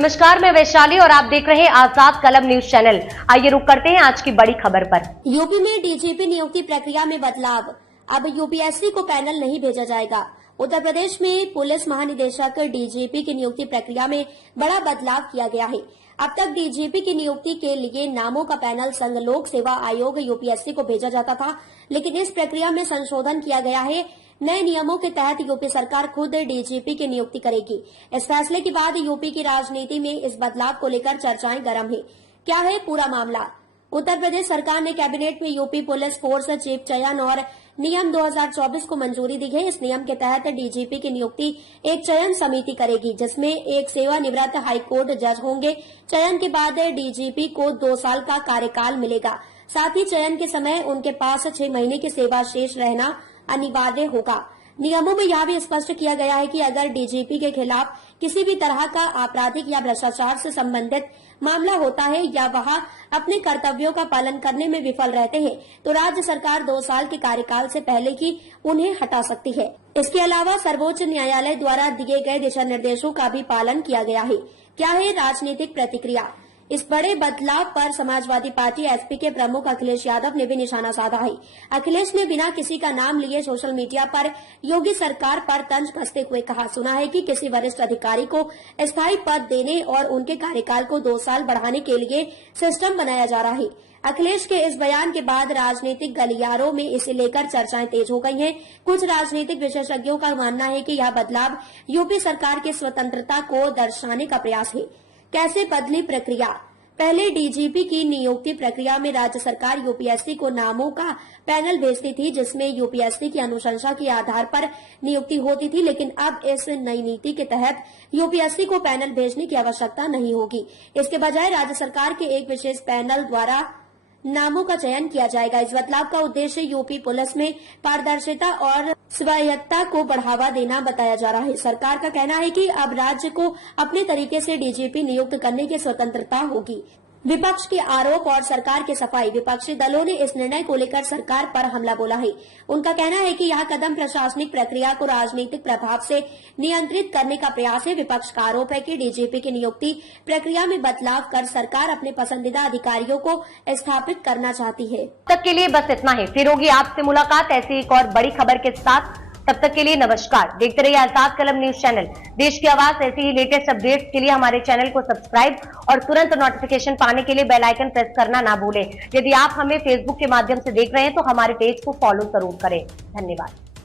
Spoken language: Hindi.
नमस्कार, मैं वैशाली और आप देख रहे हैं आजाद कलम न्यूज चैनल। आइए रुक करते हैं आज की बड़ी खबर पर। यूपी में डीजीपी नियुक्ति प्रक्रिया में बदलाव। अब यूपीएससी को पैनल नहीं भेजा जाएगा। उत्तर प्रदेश में पुलिस महानिदेशक डीजीपी की नियुक्ति प्रक्रिया में बड़ा बदलाव किया गया है। अब तक डीजीपी की नियुक्ति के लिए नामों का पैनल संघ लोक सेवा आयोग यूपीएससी को भेजा जाता था, लेकिन इस प्रक्रिया में संशोधन किया गया है। नए नियमों के तहत यूपी सरकार खुद डीजीपी की नियुक्ति करेगी। इस फैसले के बाद यूपी की राजनीति में इस बदलाव को लेकर चर्चाएं गर्म है। क्या है पूरा मामला? उत्तर प्रदेश सरकार ने कैबिनेट में यूपी पुलिस फोर्स चीफ चयन और नियम 2024 को मंजूरी दी है। इस नियम के तहत डीजीपी की नियुक्ति एक चयन समिति करेगी, जिसमें एक सेवानिवृत्त हाईकोर्ट जज होंगे। चयन के बाद डीजीपी को 2 साल का कार्यकाल मिलेगा। साथ ही चयन के समय उनके पास 6 महीने की सेवा शेष रहना अनिवार्य होगा। नियमों में यह भी स्पष्ट किया गया है कि अगर डीजीपी के खिलाफ किसी भी तरह का आपराधिक या भ्रष्टाचार से संबंधित मामला होता है या वह अपने कर्तव्यों का पालन करने में विफल रहते हैं, तो राज्य सरकार 2 साल के कार्यकाल से पहले ही उन्हें हटा सकती है। इसके अलावा सर्वोच्च न्यायालय द्वारा दिए गए दिशा निर्देशों का भी पालन किया गया है। क्या है राजनीतिक प्रतिक्रिया? इस बड़े बदलाव पर समाजवादी पार्टी एसपी के प्रमुख अखिलेश यादव ने भी निशाना साधा है। अखिलेश ने बिना किसी का नाम लिए सोशल मीडिया पर योगी सरकार पर तंज कसते हुए कहा, सुना है कि किसी वरिष्ठ अधिकारी को स्थायी पद देने और उनके कार्यकाल को 2 साल बढ़ाने के लिए सिस्टम बनाया जा रहा है। अखिलेश के इस बयान के बाद राजनीतिक गलियारों में इसे लेकर चर्चाएं तेज हो गई हैं। कुछ राजनीतिक विशेषज्ञों का मानना है कि यह बदलाव यूपी सरकार की स्वतंत्रता को दर्शाने का प्रयास है। कैसे बदली प्रक्रिया? पहले डीजीपी की नियुक्ति प्रक्रिया में राज्य सरकार यूपीएससी को नामों का पैनल भेजती थी, जिसमें यूपीएससी की अनुशंसा के आधार पर नियुक्ति होती थी। लेकिन अब इस नई नीति के तहत यूपीएससी को पैनल भेजने की आवश्यकता नहीं होगी। इसके बजाय राज्य सरकार के एक विशेष पैनल द्वारा नामों का चयन किया जाएगा। इस बदलाव का उद्देश्य यूपी पुलिस में पारदर्शिता और स्वायत्तता को बढ़ावा देना बताया जा रहा है। सरकार का कहना है कि अब राज्य को अपने तरीके से डीजीपी नियुक्त करने की स्वतंत्रता होगी। विपक्ष के आरोप और सरकार की सफाई। विपक्षी दलों ने इस निर्णय को लेकर सरकार पर हमला बोला है। उनका कहना है कि यह कदम प्रशासनिक प्रक्रिया को राजनीतिक प्रभाव से नियंत्रित करने का प्रयास है। विपक्ष का आरोप है कि डीजीपी की नियुक्ति प्रक्रिया में बदलाव कर सरकार अपने पसंदीदा अधिकारियों को स्थापित करना चाहती है। तक के लिए बस इतना ही। फिर होगी आपसे मुलाकात ऐसी एक और बड़ी खबर के साथ। तब तक के लिए नमस्कार। देखते रहिए आजाद कलम न्यूज चैनल। देश की आवाज ऐसी ही लेटेस्ट अपडेट्स के लिए हमारे चैनल को सब्सक्राइब और तुरंत नोटिफिकेशन पाने के लिए बेल आइकन प्रेस करना ना भूलें। यदि आप हमें फेसबुक के माध्यम से देख रहे हैं तो हमारे पेज को फॉलो जरूर करें। धन्यवाद।